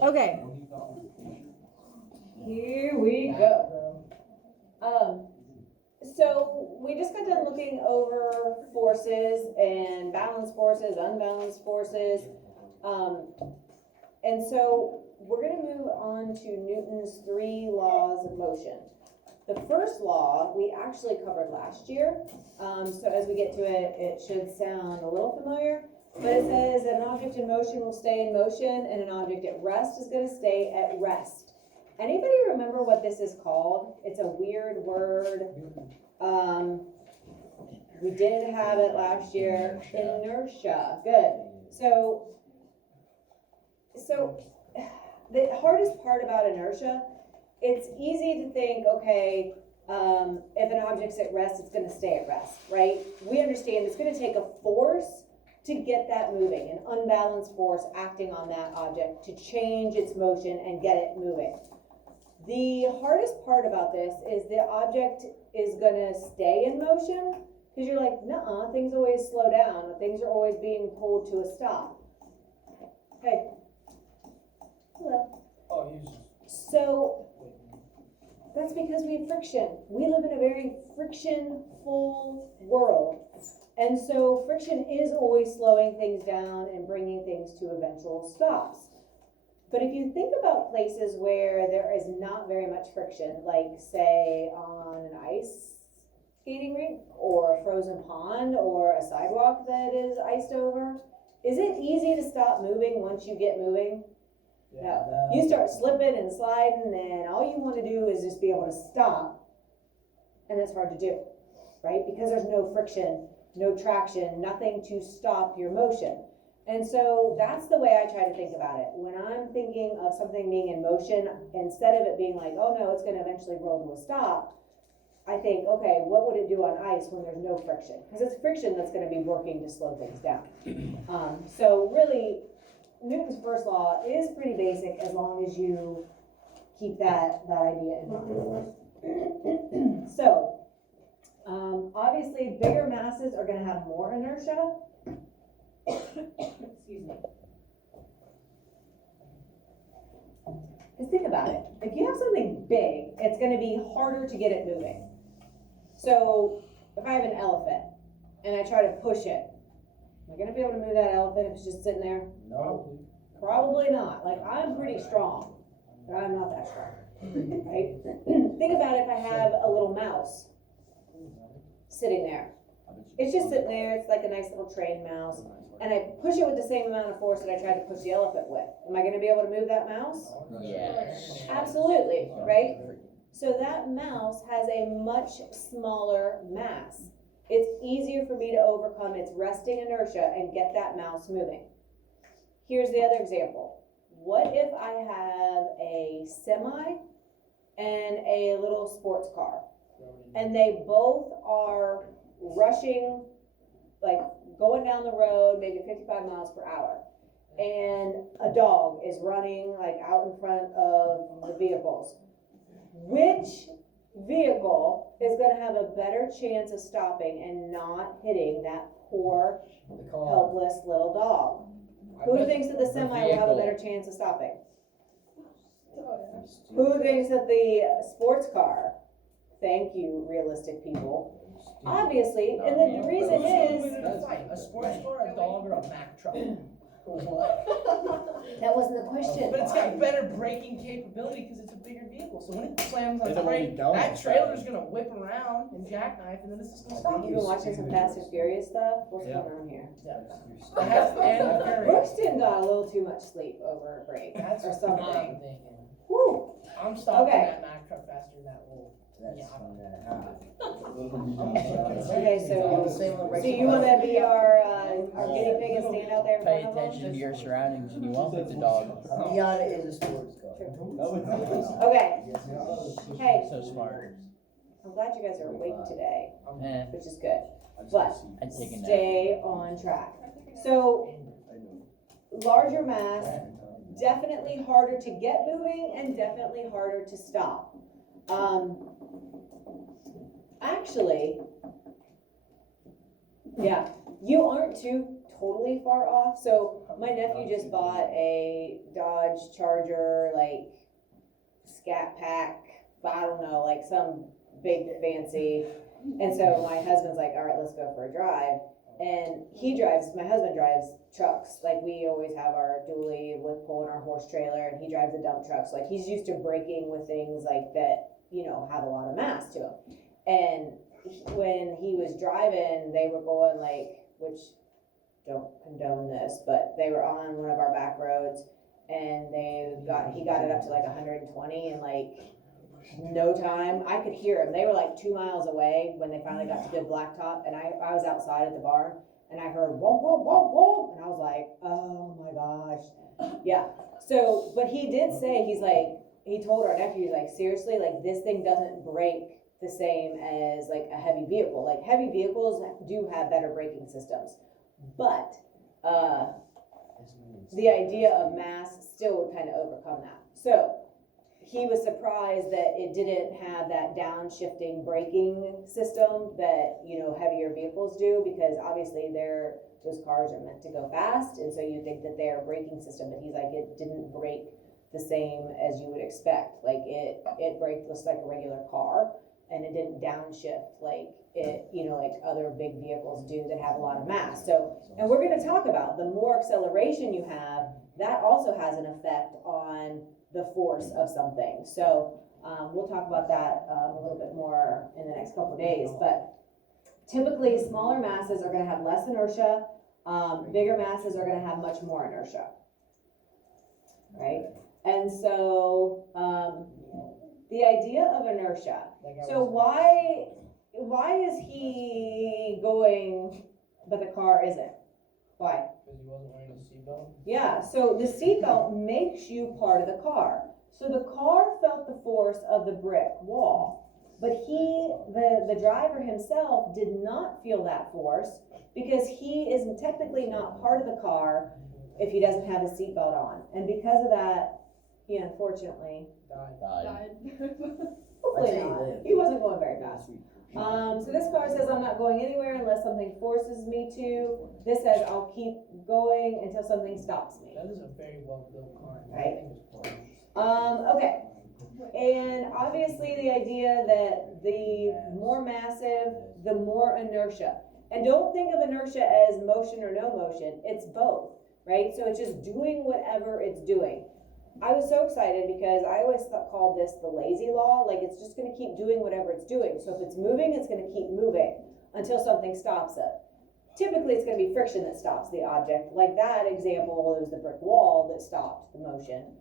Okay. Here we go. So we just got done looking over forces and balanced forces, unbalanced forces. And so we're going to move on to Newton's 3 laws of motion. The first law we actually covered last year. So as we get to it, it should sound a little familiar. But it says that an object in motion will stay in motion and an object at rest is going to stay at rest. Anybody remember what this is called? It's a weird word. We did have it last year. Inertia. Good. So the hardest part about inertia, it's easy to think, okay, if an object's at rest, it's going to stay at rest, right? We understand it's going to take a force to get that moving, an unbalanced force acting on that object to change its motion and get it moving. The hardest part about this is the object is gonna stay in motion, because you're like, nuh-uh, things always slow down, things are always being pulled to a stop. Hey. Hello. Oh, So, that's because we have friction. We live in a very friction-full world. And so friction is always slowing things down and bringing things to eventual stops. But if you think about places where there is not very much friction, like say on an ice skating rink or a frozen pond or a sidewalk that is iced over, is it easy to stop moving once you get moving? No. You start slipping and sliding and all you want to do is just be able to stop, and that's hard to do, right? Because there's no friction, no traction, nothing to stop your motion. And so that's the way I try to think about it. When I'm thinking of something being in motion, instead of it being like, oh no, it's gonna eventually roll to a stop, I think, okay, what would it do on ice when there's no friction? Because it's friction that's gonna be working to slow things down. So really, Newton's first law is pretty basic as long as you keep that idea in mind. So, obviously bigger masses are gonna have more inertia. Excuse me. Just think about it. If you have something big, it's going to be harder to get it moving. So if I have an elephant and I try to push it, am I going to be able to move that elephant if it's just sitting there? No. Probably not. Like, I'm pretty strong, but I'm not that strong. Right? Think about if I have a little mouse sitting there. It's just sitting there. It's like a nice little trained mouse. And I push it with the same amount of force that I tried to push the elephant with. Am I going to be able to move that mouse? Yes. Absolutely, right? So that mouse has a much smaller mass. It's easier for me to overcome its resting inertia and get that mouse moving. Here's the other example. What if I have a semi and a little sports car, and they both are rushing, like going down the road, maybe 55 miles per hour, and a dog is running like out in front of the vehicles? Which vehicle is going to have a better chance of stopping and not hitting that poor, helpless little dog? Who thinks that the semi will have a better chance of stopping? Who thinks that the sports car? Thank you, realistic people. Obviously, and the reason is... A sports car, a dog, or a Mack truck? That wasn't the question. But it's got better braking capability because it's a bigger vehicle. So when it slams on the It'll brake, be done. that trailer's gonna whip around and jackknife, and then it's just gonna stop You've been watching some Fast and Furious stuff? What's Yeah. going on here? That has to end very. Brookston got a little too much sleep over a break That's or what something. I'm thinking. Whew. I'm stopping Okay. that Mack truck faster than that will. Okay, so you want to be our guinea pig and stand out there in Pay front of attention to them? your surroundings and you won't hit the dog. Miata is a sports car. Okay, hey, So smart. I'm glad you guys are awake today, Eh, which is good. But I'd take a nap. stay on track. So, larger mass, definitely harder to get moving and definitely harder to stop. Actually, yeah, you aren't too totally far off. So my nephew just bought a Dodge Charger, like Scat Pack, I don't know, like some big fancy. And so my husband's like, all right, let's go for a drive. And my husband drives trucks. Like we always have our dually with pulling our horse trailer, and he drives a dump truck. So like he's used to braking with things like that, have a lot of mass to them. And when he was driving, they were going like, which don't condone this, but they were on one of our back roads, and he got it up to like 120 in like no time. I could hear him. They were like 2 miles away when they finally got to good blacktop, and I was outside at the barn, and I heard whoa, whoa, whoa, whoa, and I was like, oh my gosh. Yeah. So, but he did say, he told our nephew, like, seriously, like this thing doesn't brake the same as like a heavy vehicle. Like heavy vehicles do have better braking systems, but the idea of mass still would kind of overcome that. So he was surprised that it didn't have that downshifting braking system that, heavier vehicles do, because obviously those cars are meant to go fast, and so you think that their braking system, but he's like, it didn't brake the same as you would expect. Like it braked just like a regular car, and it didn't downshift like it, like other big vehicles do that have a lot of mass. So, and we're gonna talk about the more acceleration you have, that also has an effect on the force of something. So we'll talk about that a little bit more in the next couple of days. But typically smaller masses are gonna have less inertia. Bigger masses are gonna have much more inertia, right? And so the idea of inertia. So why is he going, but the car isn't? Why? Because he wasn't wearing a seatbelt? Yeah, so the seatbelt makes you part of the car. So the car felt the force of the brick wall, but the driver himself did not feel that force, because he is technically not part of the car if he doesn't have his seatbelt on. And because of that, he unfortunately Died. hopefully not. He wasn't going very fast. So this car says I'm not going anywhere unless something forces me to. This says I'll keep going until something stops me. That is a very well built car. Right. That thing is Porsche. Okay. And obviously the idea that the more massive, the more inertia. And don't think of inertia as motion or no motion. It's both, right? So it's just doing whatever it's doing. I was so excited because I always called this the lazy law. Like it's just going to keep doing whatever it's doing. So if it's moving, it's going to keep moving until something stops it. Typically, it's going to be friction that stops the object. Like that example, it was the brick wall that stopped the motion.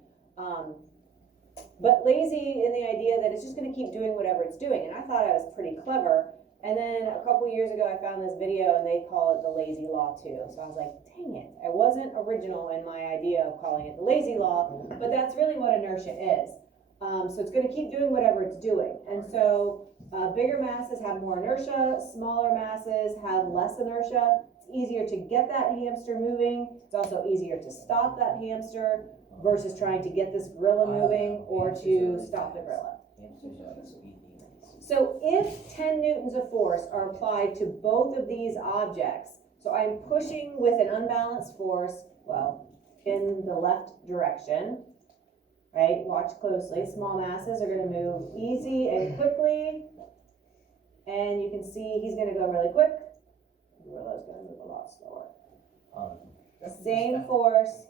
But lazy in the idea that it's just going to keep doing whatever it's doing. And I thought I was pretty clever. And then a couple years ago, I found this video and they call it the lazy law too. So I was like, dang it. I wasn't original in my idea of calling it the lazy law, but that's really what inertia is. So it's going to keep doing whatever it's doing. And so bigger masses have more inertia, smaller masses have less inertia. It's easier to get that hamster moving. It's also easier to stop that hamster versus trying to get this gorilla moving or to stop the gorilla. So if 10 newtons of force are applied to both of these objects, so I'm pushing with an unbalanced force, well, in the left direction, right? Watch closely. Small masses are going to move easy and quickly. And you can see he's going to go really quick. The gorilla's going to move a lot slower. Same force.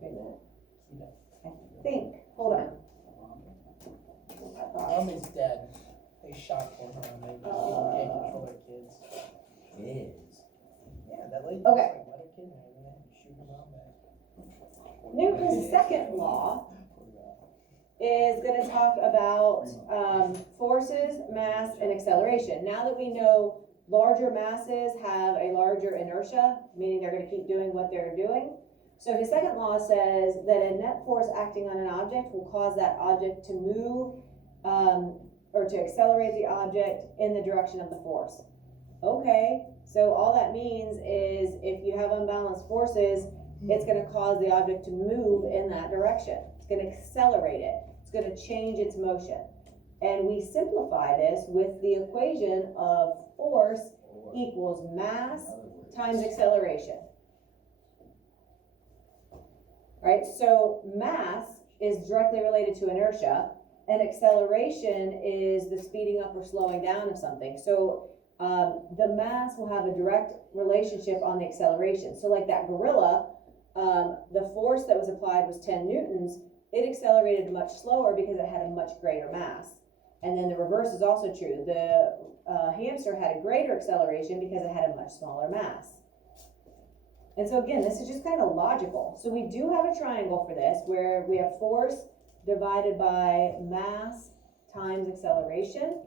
Wait a minute. I think, hold on. Mom is dead. They shot for her and they can't control their kids. Kids. Yeah, that lady Okay. just let her kid in and then shoot her mom back. Newton's second law is going to talk about forces, mass, and acceleration. Now that we know larger masses have a larger inertia, meaning they're going to keep doing what they're doing. So his second law says that a net force acting on an object will cause that object to move or to accelerate the object in the direction of the force. Okay, so all that means is if you have unbalanced forces, it's going to cause the object to move in that direction. It's going to accelerate it. It's going to change its motion. And we simplify this with the equation of force equals mass times acceleration. Right, so mass is directly related to inertia, and acceleration is the speeding up or slowing down of something. So the mass will have a direct relationship on the acceleration. So like that gorilla, the force that was applied was 10 newtons. It accelerated much slower because it had a much greater mass. And then the reverse is also true. The hamster had a greater acceleration because it had a much smaller mass. And so again, this is just kind of logical. So we do have a triangle for this where we have force divided by mass times acceleration.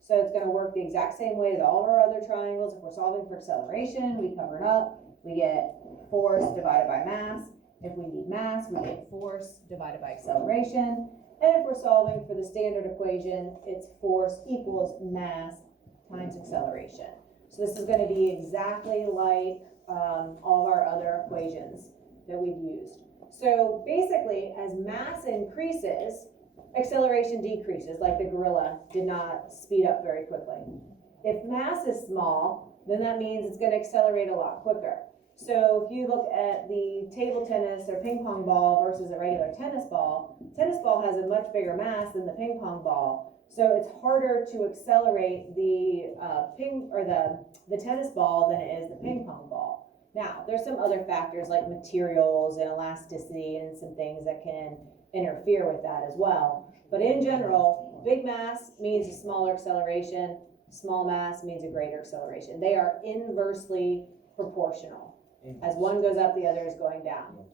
So it's going to work the exact same way as all of our other triangles. If we're solving for acceleration, we cover it up. We get force divided by mass. If we need mass, we get force divided by acceleration. And if we're solving for the standard equation, it's force equals mass times acceleration. So this is going to be exactly like all of our other equations that we've used. So basically, as mass increases, acceleration decreases, like the gorilla did not speed up very quickly. If mass is small, then that means it's going to accelerate a lot quicker. So if you look at the table tennis or ping pong ball versus a regular tennis ball has a much bigger mass than the ping pong ball. So it's harder to accelerate the the tennis ball than it is the ping pong ball. Now, there's some other factors like materials and elasticity and some things that can interfere with that as well. But in general, big mass means a smaller acceleration, small mass means a greater acceleration. They are inversely proportional. As one goes up, the other is going down.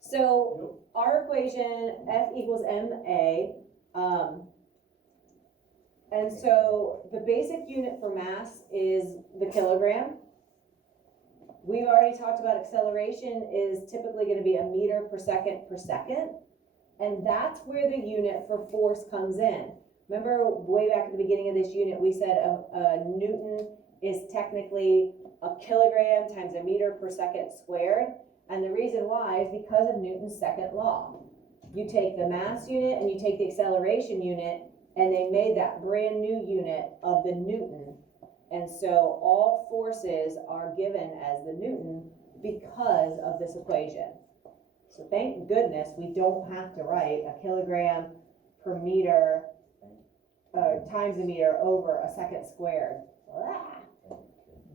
So our equation, F equals ma, and so the basic unit for mass is the kilogram. We've already talked about acceleration is typically going to be a meter per second, and that's where the unit for force comes in. Remember way back at the beginning of this unit, we said a Newton is technically a kilogram times a meter per second squared, and the reason why is because of Newton's second law. You take the mass unit and you take the acceleration unit, and they made that brand new unit of the Newton. And so all forces are given as the Newton because of this equation. So thank goodness we don't have to write a kilogram per meter times a meter over a second squared.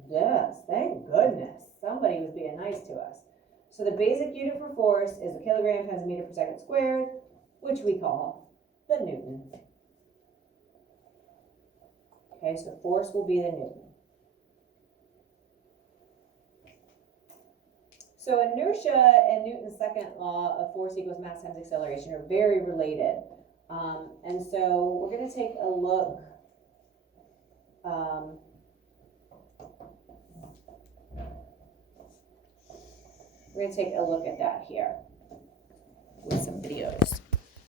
Yes, thank goodness. Somebody was being nice to us. So the basic unit for force is a kilogram times a meter per second squared, which we call the Newton. Okay, so force will be the Newton. So inertia and Newton's second law of force equals mass times acceleration are very related. And so we're going to take a look at that here with some videos.